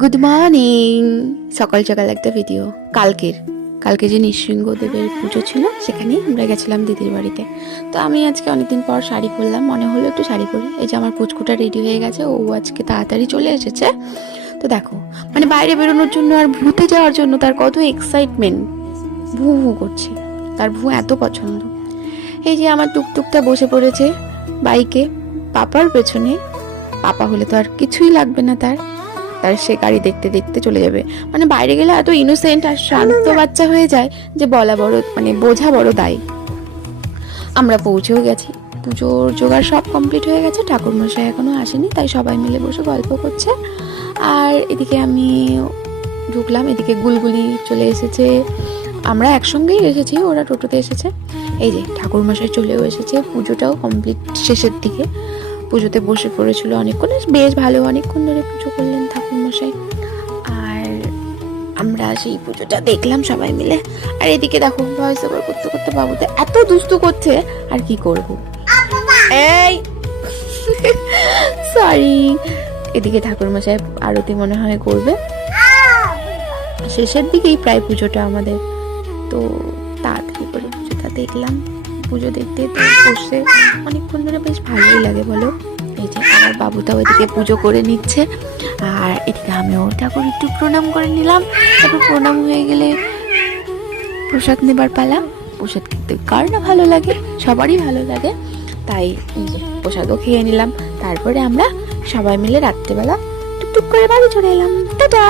Good morning. সকাল সকাল একটা ভিডিও। কালকে যে নৃসিংহদেবের পুজো ছিল সেখানেই আমরা গেছিলাম দিদির বাড়িতে। তো আমি আজকে অনেকদিন পর শাড়ি পরলাম, মনে হলো একটু শাড়ি পরি। এই যে আমার পুচকুটা রেডি হয়ে গেছে, ও আজকে তাড়াতাড়ি চলে এসেছে। তো দেখো, মানে বাইরে বেরোনোর জন্য আর ভুতে যাওয়ার জন্য তার কত এক্সাইটমেন্ট, ভু ভু করছে। তার ভু এত পছন্দ। এই যে আমার টুকটুকটা বসে পড়েছে বাইকে পাপার পেছনে। পাপা হলে তো আর কিছুই লাগবে না তার সে গাড়ি দেখতে দেখতে চলে যাবে। মানে বাইরে গেলে এত ইনোসেন্ট আর শান্ত বাচ্চা হয়ে যায় যে বলা বড়, মানে বোঝা বড় দায়। আমরা পৌঁছেও গেছি, পুজোর জোগাড় সব কমপ্লিট হয়ে গেছে। ঠাকুরমশাই এখনো আসেনি, তাই সবাই মিলে বসে গল্প করছে। আর এদিকে আমি ঢুকলাম, এদিকে গুলগুলি চলে এসেছে। আমরা একসঙ্গেই এসেছি, ওরা টোটোতে এসেছে। এই যে ঠাকুরমশাই চলেও এসেছে, পুজোটাও কমপ্লিট শেষের দিকে। পুজোতে বসে পড়েছিল অনেকক্ষণ, বেশ ভালো অনেকক্ষণ ধরে পুজো করলেন ঠাকুরমশাই। আর আমরা সেই পুজোটা দেখলাম সবাই মিলে। আর এদিকে দেখো ভয়েস ওভার করতে করতে বাবুতে এত দুষ্টু করছে, আর কি করব। এই সরি। এদিকে ঠাকুরমশাই আরতি মনে হয় করবে শেষের দিকেই প্রায় পুজোটা আমাদের। তো তাড়াতাড়ি করে পুজোটা দেখলাম। পুজো দেখতে বসে অনেকক্ষণ ধরে বেশ ভালোই লাগে বলো। এই যে আমার বাবুটাও এদিকে পুজো করে নিচ্ছে, আর এদিকে আমিও ঠাকুর একটু প্রণাম করে নিলাম। তারপর প্রণাম হয়ে গেলে প্রসাদ নেবার পালা। প্রসাদ খেতে কার না ভালো লাগে, সবারই ভালো লাগে। তাই প্রসাদও খেয়ে নিলাম। তারপরে আমরা সবাই মিলে রাত্রেবেলা টুকটুক করে বাড়ি চলে এলাম। টাটা।